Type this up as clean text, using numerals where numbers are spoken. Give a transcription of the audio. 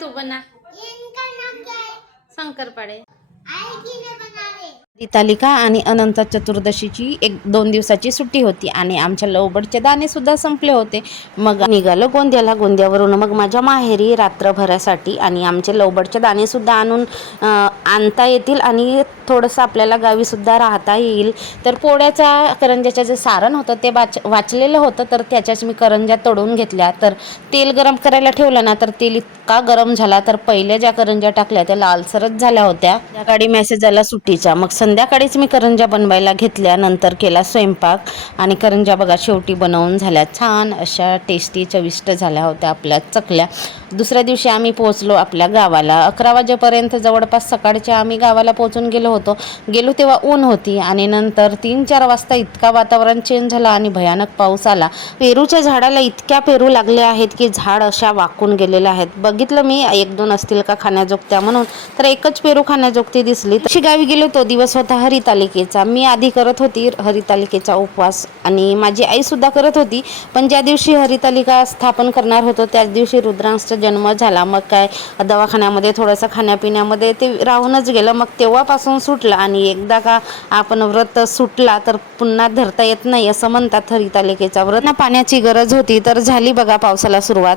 तू बना। इनका नाम क्या है? शंकरपाळे। आएगी ने बनाने। हरितालिका आणि अनंत चतुर्दशीची 1-2 दिवसाची सुट्टी होती आणि आमच्या लवबडचे दाणे सुद्धा संपले होते। मग निघालो गोंद्याला। गोंद्यावरून मग माझ्या माहेरी रात्रभरासाठी आणि आमचे लवबडचे दाणे सुद्धा आणता येतील आणि थोडंसं आपल्याला गावी सुद्धा राहता येईल। तर पोळ्याचा करंज्याचं जे सारण होतं ते वाचलेलं होतं, तर त्याच्याच मी करंज्या तळून घेतल्या। तर तेल गरम करायला ठेवलं ना, तर तेल इतका गरम झाला, तर पहिल्या ज्या करंज्या टाकल्या त्या लालसरच झाल्या होत्या। त्याकाळी मेसेज आला सुट्टीचा। मग संध्याकाळीच मी करंज्या बनवायला घेतल्या। नंतर केला स्वयंपाक आणि करंज्या बघा शेवटी बनवून झाल्या। छान अशा टेस्टी चविष्ट झाल्या होत्या आपल्या चकल्या। दुसऱ्या दिवशी आम्ही पोहोचलो आपल्या गावाला। 11 वाजेपर्यंत जवळपास सकाळच्या आम्ही गावाला पोहोचून गेलो तेव्हा ऊन होती आणि नंतर 3-4 वाजता इतका वातावरण चेंज झाला आणि भयानक पाऊस आला। पेरूच्या झाडाला इतक्या पेरू लागले आहेत की झाड अशा वाकून गेलेल्या आहेत। बघितलं मी 1-2 असतील का खाण्याजोगत्या म्हणून, तर एकच पेरू खाण्याजोगती दिसली। तशी गावी गेलो तो दिवस होता हरितालिकेचा। मी आधी करत होती हरितालिकेचा उपवास आणि माझी आई सुद्धा करत होती, पण ज्या दिवशी हरितालिका स्थापन करणार होतो त्याच दिवशी रुद्रांशचा जन्म झाला। मग काय दवाखान्यामध्ये थोडंसं खाण्यापिण्यामध्ये ते राहूनच गेलं। मग तेव्हापासून सुटलं आणि एकदा का आपण व्रत सुटला तर पुन्हा धरता येत नाही असं म्हणतात हरितालिकेचा व्रत। पाण्याची गरज होती तर झाली बघा पावसाला सुरुवात।